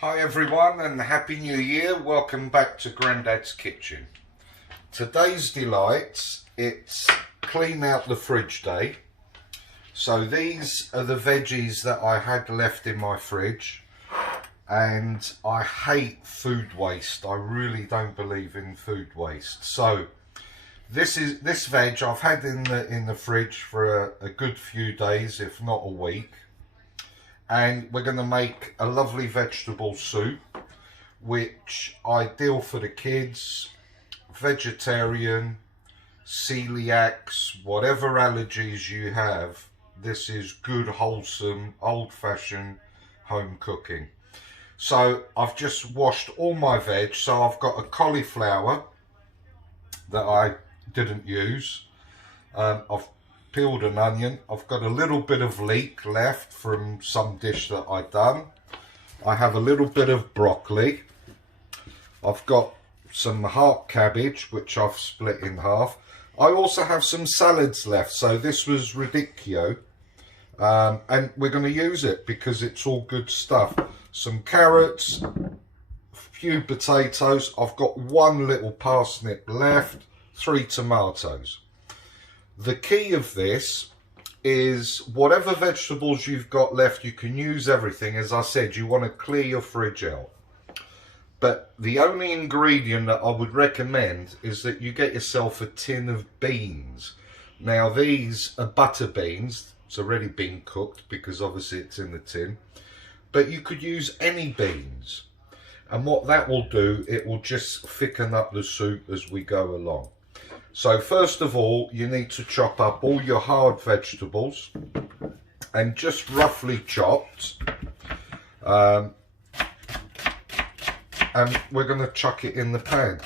Hi everyone and Happy New Year. Welcome back to Grandad's Kitchen. Today's delights, it's clean out the fridge day. So these are the veggies that I had left in my fridge, and I hate food waste. I really don't believe in food waste. So this veg I've had in the fridge for a good few days, if not a week. And we're going to make a lovely vegetable soup, which ideal for the kids, vegetarian, celiacs, whatever allergies you have. This is good, wholesome, old-fashioned home cooking. So I've just washed all my veg. So I've got a cauliflower that I didn't use. I've peeled an onion. I've got a little bit of leek left from some dish that I've done. I have a little bit of broccoli. I've got some heart cabbage, which I've split in half. I also have some salads left, so this was radicchio, and we're going to use it because it's all good stuff. Some carrots, a few potatoes. I've got one little parsnip left, 3 tomatoes. The key of this is whatever vegetables you've got left, you can use everything. As I said, you want to clear your fridge out. But the only ingredient that I would recommend is that you get yourself a tin of beans. Now these are butter beans. It's already been cooked because obviously it's in the tin. But you could use any beans. And what that will do, it will just thicken up the soup as we go along. So first of all, you need to chop up all your hard vegetables, and just roughly chopped, and we're going to chuck it in the pan.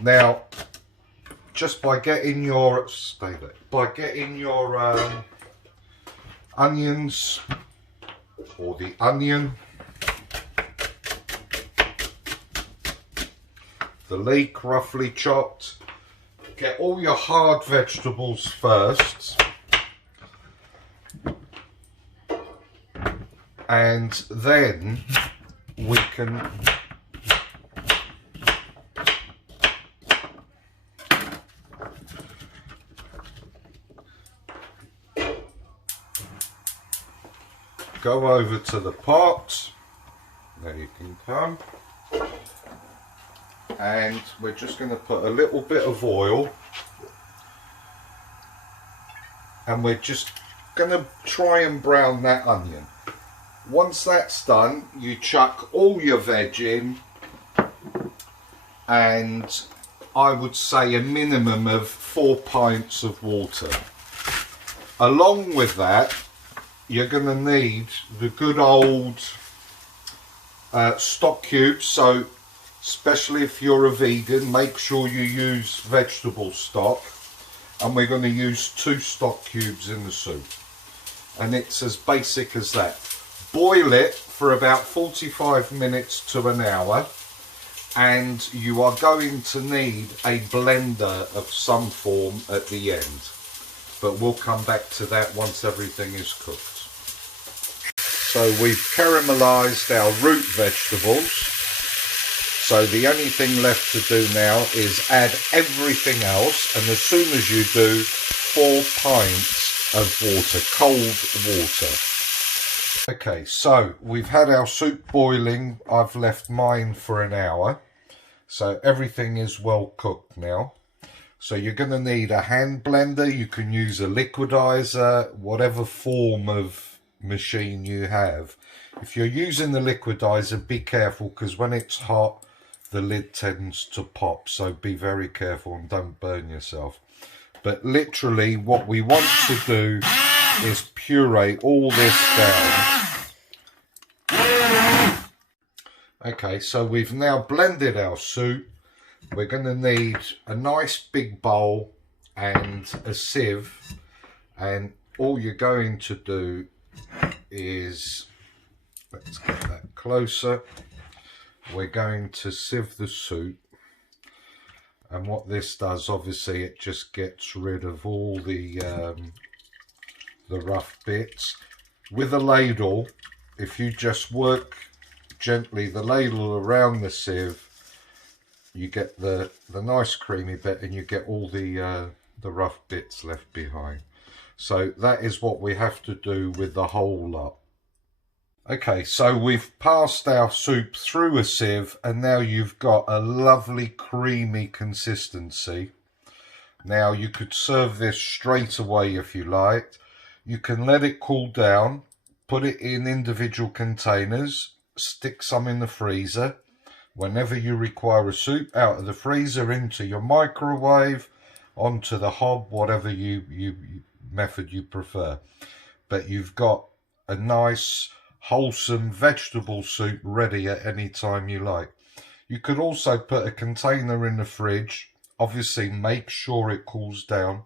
Now, just by getting your onions, or the onion, the leek roughly chopped. Get all your hard vegetables first, and then we can go over to the pot. There you can come. And we're just going to put a little bit of oil, and we're just going to try and brown that onion. Once that's done, you chuck all your veg in, and I would say a minimum of 4 pints of water. Along with that, you're going to need the good old stock cubes. So especially if you're a vegan, make sure you use vegetable stock, and we're going to use 2 stock cubes in the soup, and it's as basic as that. Boil it for about 45 minutes to an hour, and you are going to need a blender of some form at the end, but we'll come back to that once everything is cooked. So we've caramelized our root vegetables. So the only thing left to do now is add everything else, and as soon as you do, 4 pints of water, cold water. Okay, so we've had our soup boiling. I've left mine for an hour, so everything is well cooked now. So you're going to need a hand blender. You can use a liquidizer, whatever form of machine you have. If you're using the liquidizer, be careful, because when it's hot, the lid tends to pop, so be very careful and don't burn yourself. But literally what we want to do is puree all this down. Okay, so we've now blended our soup. We're going to need a nice big bowl and a sieve, and all you're going to do is, let's get that closer, we're going to sieve the soup, and what this does, obviously it just gets rid of all the rough bits. With a ladle, if you just work gently the ladle around the sieve, you get the nice creamy bit, and you get all the rough bits left behind. So that is what we have to do with the whole lot. Okay, so we've passed our soup through a sieve, and now you've got a lovely creamy consistency. Now you could serve this straight away if you liked. You can let it cool down, put it in individual containers, stick some in the freezer. Whenever you require a soup, out of the freezer into your microwave, onto the hob, whatever method you prefer. But you've got a nice wholesome vegetable soup ready at any time you like. You could also put a container in the fridge. Obviously make sure it cools down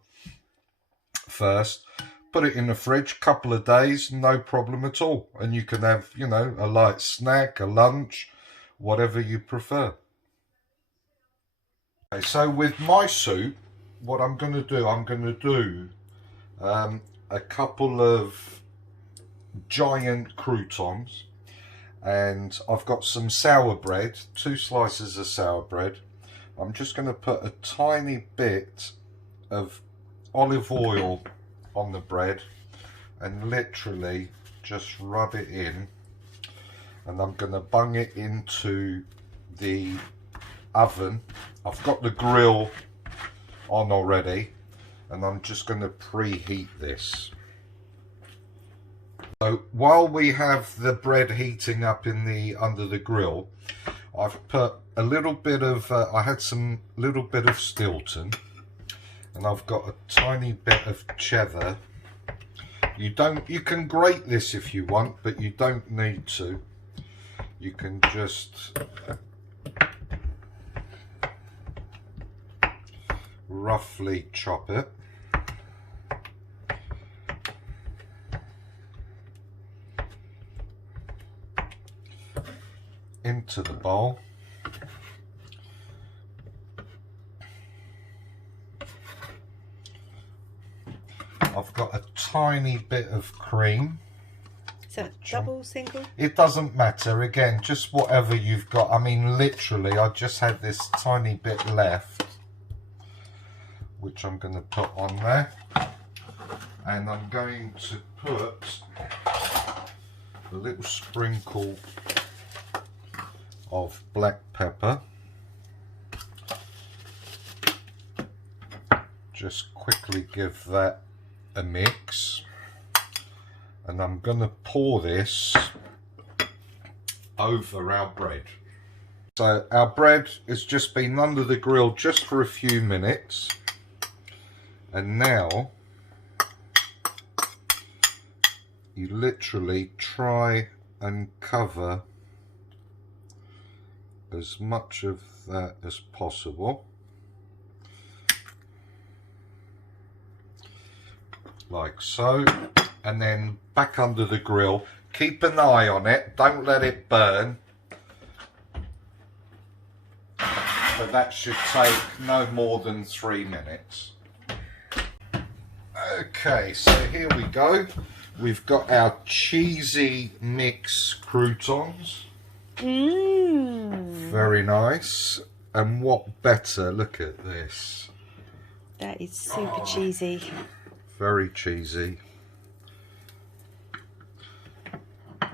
first. Put it in the fridge, couple of days, no problem at all. And you can have, you know, a light snack, a lunch, whatever you prefer. Okay, so with my soup, what I'm going to do, a couple of giant croutons, and I've got some sour bread, 2 slices of sour bread. I'm just going to put a tiny bit of olive oil on the bread and literally just rub it in, and I'm going to bung it into the oven. I've got the grill on already, and I'm just going to preheat this. So while we have the bread heating up in under the grill, I've put a little bit of I had some little bit of Stilton, and I've got a tiny bit of cheddar. You can grate this if you want, but you don't need to. You can just roughly chop it. Into the bowl. I've got a tiny bit of cream. Is that double, single? It doesn't matter, again, just whatever you've got. I mean, literally, I just had this tiny bit left, which I'm going to put on there. And I'm going to put a little sprinkle of black pepper. Just quickly give that a mix, and I'm going to pour this over our bread. So our bread has just been under the grill just for a few minutes, and now you literally try and cover as much of that as possible, like so, and then back under the grill. Keep an eye on it, don't let it burn, but that should take no more than 3 minutes. Okay, so here we go. We've got our cheesy mix croutons. Very nice. And what better, look at this. That is super cheesy. Very cheesy. And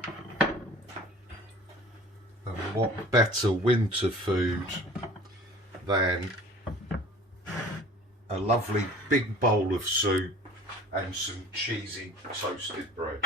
what better winter food than a lovely big bowl of soup and some cheesy toasted bread.